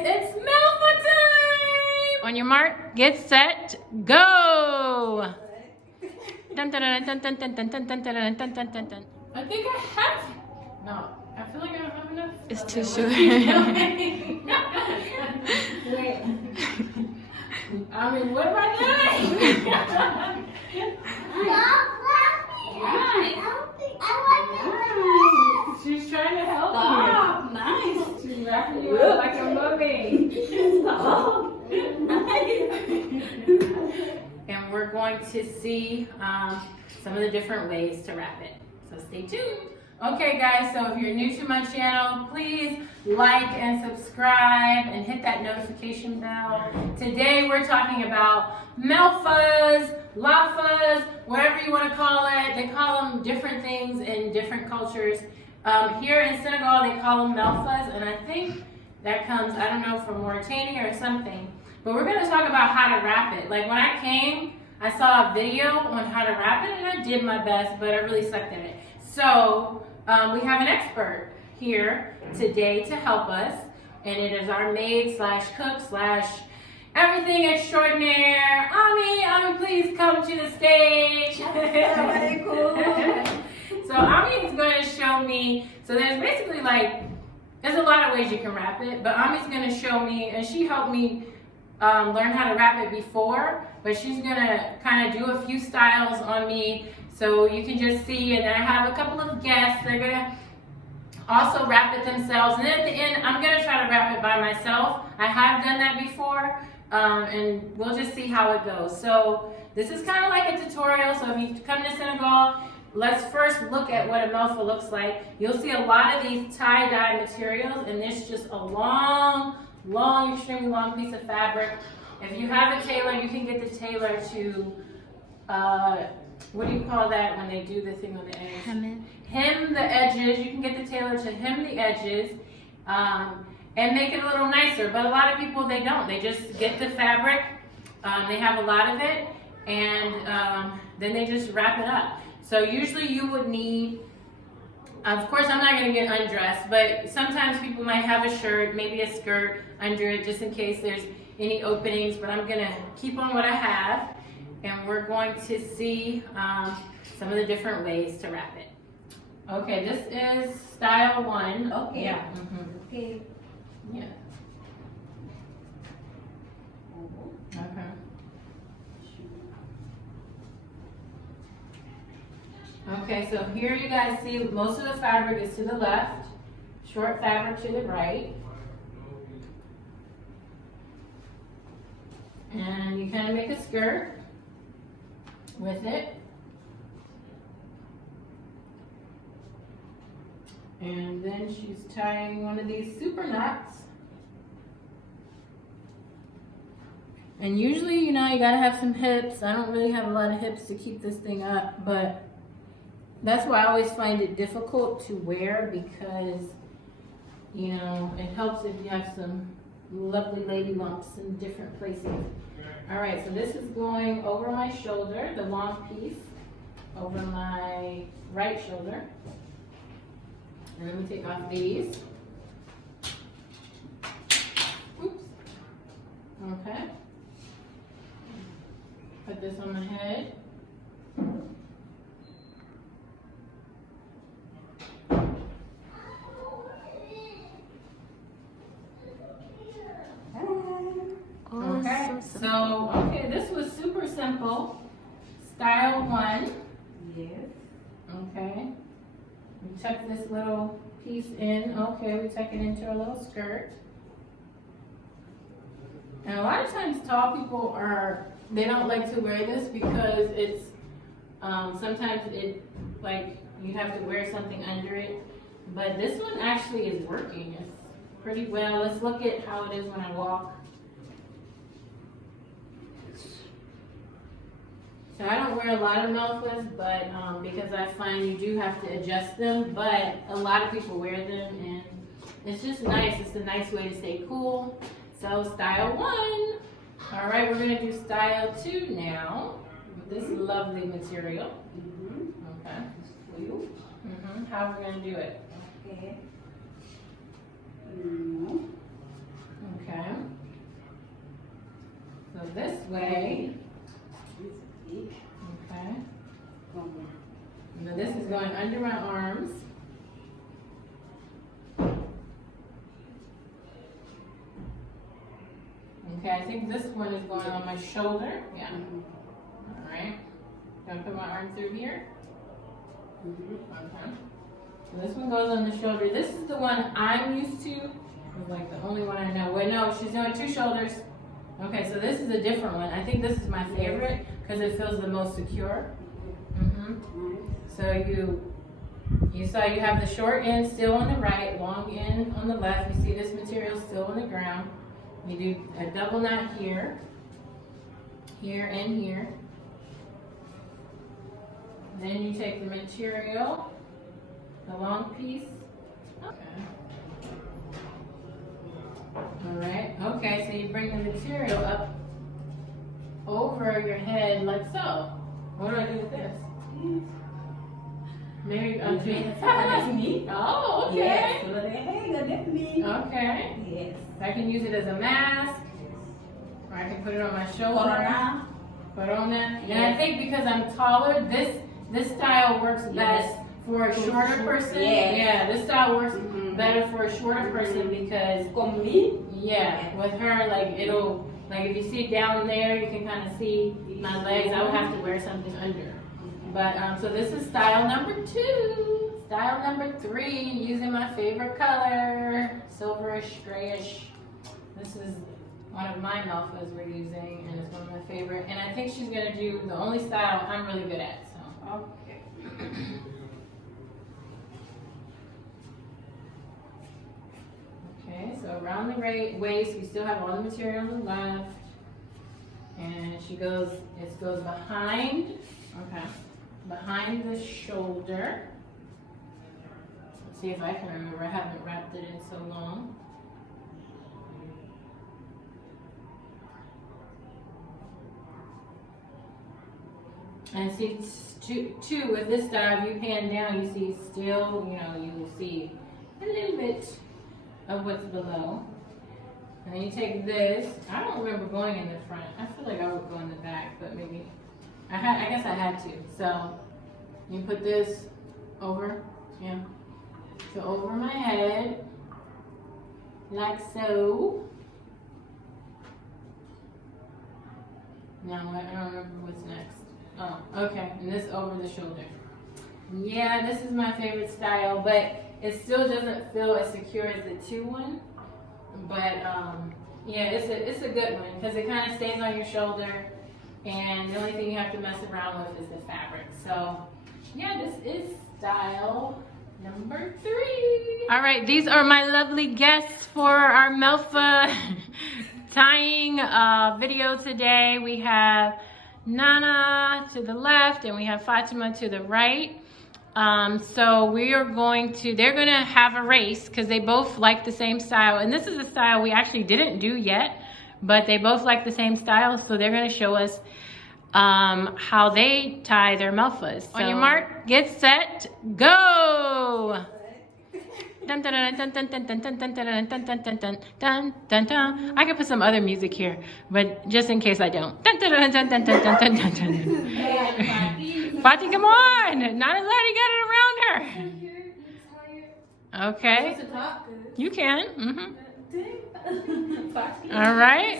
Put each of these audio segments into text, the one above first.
It's Melfa time! On your mark, get set, go! Dun, dun, dun, dun, dun, dun, dun, dun, dun, dun, dun, dun, dun, dun. I think I have. No, I feel like I don't have enough. It's too short. Wait. I mean, what am I doing? She's trying to help you. Nice. She's wrapping you up like a mummy. And we're going to see some of the different ways to wrap it. So stay tuned. Okay guys, so if you're new to my channel, please like and subscribe and hit that notification bell. Today we're talking about Melfas, Lafas, whatever you want to call it. They call them different things in different cultures. Here in Senegal, they call them Melfas, and I think that comes, I don't know, from Mauritania or something. But we're going to talk about how to wrap it. Like when I came, I saw a video on how to wrap it, and I did my best, but I really sucked at it. So we have an expert here today to help us, and it is our maid slash cook slash everything extraordinaire. Ami, please come to the stage. Very cool. So Ami is going to show me, so there's basically like, there's a lot of ways you can wrap it, but Ami's going to show me, and she helped me learn how to wrap it before, but she's going to kind of do a few styles on me so you can just see. And then I have a couple of guests. They're going to also wrap it themselves. And then at the end, I'm going to try to wrap it by myself. I have done that before, and we'll just see how it goes. So this is kind of like a tutorial. So if you come to Senegal, let's first look at what a melfa looks like. You'll see a lot of these tie-dye materials, and this is just a long, extremely long piece of fabric. If you have a tailor, you can get the tailor to, what do you call that when they do the thing on the edge? Hem the edges. You can get the tailor to hem the edges and make it a little nicer. But a lot of people, they don't. They just get the fabric. They have a lot of it, and then they just wrap it up. So usually you would need, of course I'm not going to get undressed, but sometimes people might have a shirt, maybe a skirt under it, just in case there's any openings. But I'm going to keep on what I have, and we're going to see some of the different ways to wrap it. Okay, this is style 1. Okay. Yeah. Okay. Yeah. Okay. Okay, so here you guys see most of the fabric is to the left, short fabric to the right. And you kind of make a skirt with it. And then she's tying one of these super knots. And usually, you know, you gotta have some hips. I don't really have a lot of hips to keep this thing up, but that's why I always find it difficult to wear, because, you know, it helps if you have some lovely lady lumps in different places. All right, so this is going over my shoulder, the long piece, over my right shoulder. And let me take off these. Oops. Okay. Put this on my head. Okay, so, okay, this was super simple. Style 1. Yes. Okay. We tuck this little piece in. Okay, we tuck it into a little skirt. And a lot of times tall people they don't like to wear this because it's, sometimes it, like, you have to wear something under it. But this one actually is working. It's pretty well. Let's look at how it is when I walk. So I don't wear a lot of melfas, but because I find you do have to adjust them, but a lot of people wear them, and it's just nice. It's a nice way to stay cool. So style 1. All right, we're gonna do style 2 now with this lovely material. Okay. How are we gonna do it? Okay. Okay. Okay, I think this one is going on my shoulder. Yeah. All right. Gonna put my arm through here. Okay. So this one goes on the shoulder. This is the one I'm used to. It's like the only one I know. Wait, no, she's doing 2 shoulders. Okay, so this is a different one. I think this is my favorite because it feels the most secure. So you saw you have the short end still on the right, long end on the left. You see this material still on the ground. You do a double knot here, here, and here. Then you take the material, the long piece. Okay. Alright, okay, so you bring the material up over your head like so. What do I do with this? Maybe I'm doing That's me. Oh, okay. Yes. That's me. Okay. Yes. I can use it as a mask, or I can put it on my shoulder. Corona. And I think because I'm taller, this style works best for a shorter person. Yeah, this style works better for a shorter person because with her, like it'll, like if you see down there, you can kind of see my legs. I would have to wear something under. But so this is style number 2. Style number 3, using my favorite color, silverish, grayish. This is one of my Melfas we're using, and it's one of my favorite. And I think she's gonna do the only style I'm really good at. So okay. Okay, so around the waist, we still have all the material on the left, and it goes behind. Okay. Behind the shoulder. Let's see if I can remember. I haven't wrapped it in so long. And see, too, with this style, if you pan down, you see still, you will see a little bit of what's below. And then you take this. I don't remember going in the front. I feel like I would go in the back, but maybe. I guess I had to. So you put this over, so over my head, like so. Now I don't remember what's next. Oh, okay, and this over the shoulder. Yeah, this is my favorite style, but it still doesn't feel as secure as the 2 one. But yeah, it's a good one because it kind of stays on your shoulder. And the only thing you have to mess around with is the fabric. So, yeah, this is style number 3. All right, these are my lovely guests for our Melfa tying video today. We have Nana to the left and we have Fatima to the right. So they're going to have a race because they both like the same style. And this is a style we actually didn't do yet. But they both like the same style, so they're going to show us how they tie their Melfas. So, on your mark, get set, go! Dun, dun, dun, dun, dun, dun, dun, dun, dun, dun, dun, dun, dun, dun, dun, dun. I could put some other music here, but just in case I don't. Dun, dun, dun, dun, dun, dun, dun, dun, dun. Fati, come on! Nana's already got it around her. Okay. You can. All right.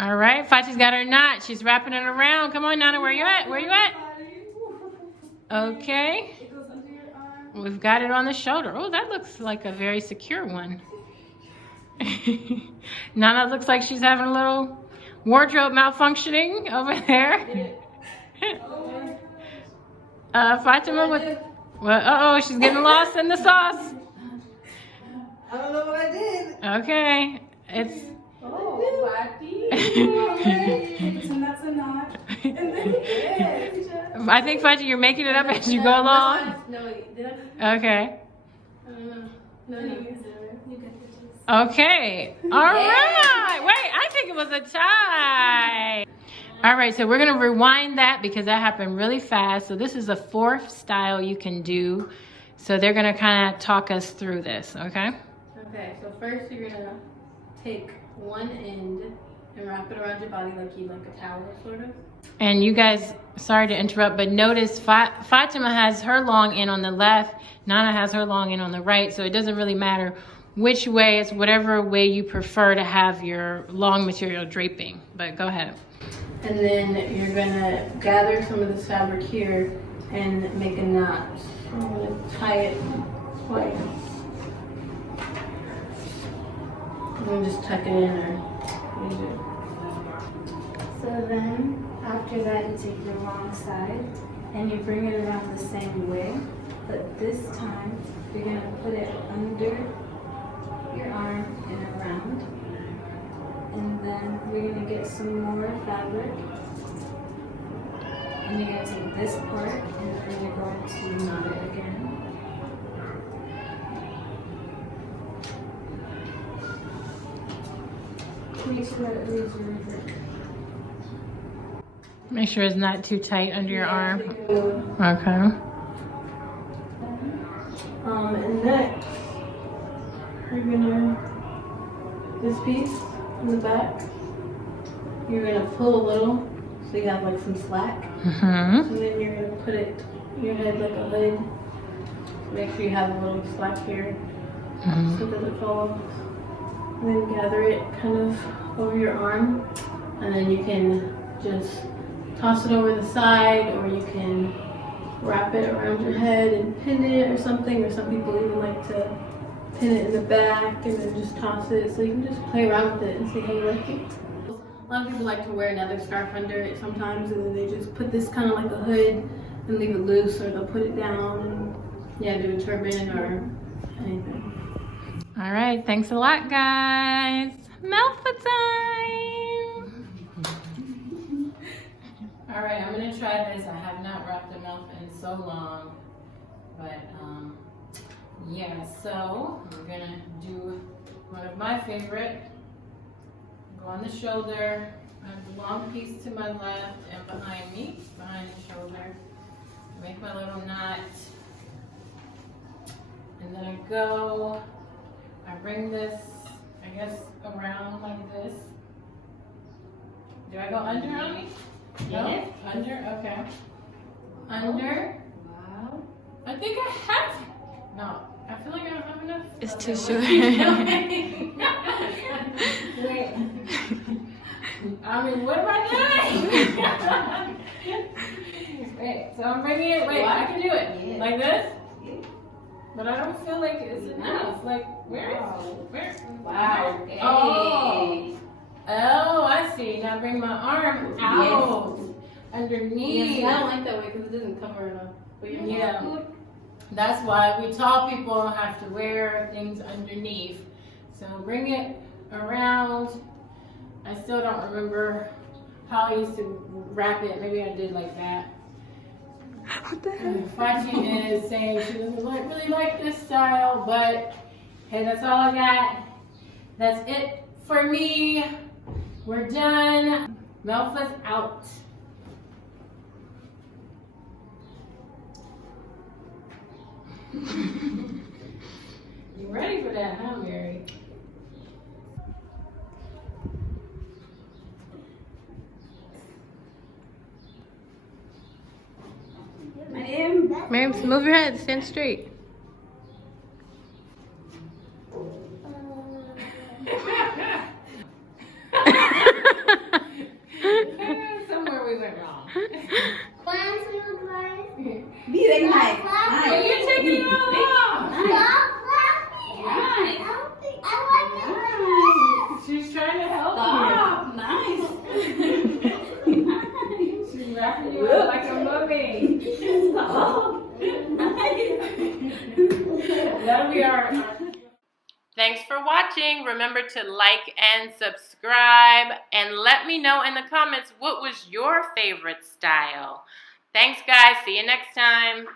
All right. Fati's got her knot. She's wrapping it around. Come on, Nana. Where you at? Where you at? Okay. We've got it on the shoulder. Oh, that looks like a very secure one. Nana looks like she's having a little wardrobe malfunctioning over there. Fatima with... Well, uh-oh, she's getting lost in the sauce. I don't know what I did. Okay, it's... Oh, Fati. It's a knot. I think, Fati, you're making it up as you go along. No, wait, did I? Okay. No, you get this. Okay. All right. Wait, I think it was a tie. All right, so we're going to rewind that because that happened really fast. So this is a 4th style you can do. So they're going to kind of talk us through this, okay? Okay, so first you're going to take one end and wrap it around your body like a towel, sort of. And you guys, sorry to interrupt, but notice Fatima has her long end on the left, Nana has her long end on the right, so it doesn't really matter which way, it's whatever way you prefer to have your long material draping. But go ahead. And then you're gonna gather some of this fabric here and make a knot. So I'm gonna tie it like, and just tuck it in or use it. So then, after that, you take your long side and you bring it around the same way, but this time you're going to put it under your arm and around. And then we're going to get some more fabric. And you're going to take this part and then you're going to knot it again. Make sure it leaves room for it. Make sure it's not too tight under your arm. Okay. And next, you're gonna, this piece in the back, you're gonna pull a little so you have like some slack. And then you're gonna put it in your head like a hood. Make sure you have a little slack here so it doesn't fall off. And then gather it kind of over your arm, and then you can just toss it over the side, or you can wrap it around your head and pin it or something, or some people even like to pin it in the back and then just toss it, so you can just play around with it and see how you like it. A lot of people like to wear another scarf under it sometimes, and then they just put this kind of like a hood and leave it loose, or they'll put it down and do a turban or anything. All right, thanks a lot, guys. Melfa time. All right, I'm gonna try this. I have not wrapped a Melfa in so long, but yeah. So we're gonna do one of my favorite. Go on the shoulder. I have the long piece to my left and behind me, behind the shoulder. Make my little knot, and then I go. I bring this, I guess, around like this. Do I go under on me? Yes. No? Under? Okay. Under. Wow. I think I have. No, I feel like I don't have enough. It's too Wait. short. Wait. I mean, what am I doing? Wait, so I'm bringing it. Wait, I can do it. Yeah. Like this? But I don't feel like it's enough. Like, where is it? Where? Wow. Where? Oh. Oh, I see. Now bring my arm out underneath. Yes, I don't like that way because it doesn't cover enough. But you're Yeah. That's why we tall people have to wear things underneath. So bring it around. I still don't remember how I used to wrap it. Maybe I did like that. What the heck? Fachi is saying she doesn't really like this style, but hey, that's all I got. That's it for me. We're done. Melfa's out. You ready for that, huh, Mary? Miriam, move your head. Stand straight. Somewhere we went wrong. Be like nice. Well, you're taking it all off. She's trying to help Stop. Nice. you. She's wrapping you up like a mummy. Stop. That'll be our. Thanks for watching. Remember to like and subscribe, and let me know in the comments what was your favorite style. Thanks, guys. See you next time.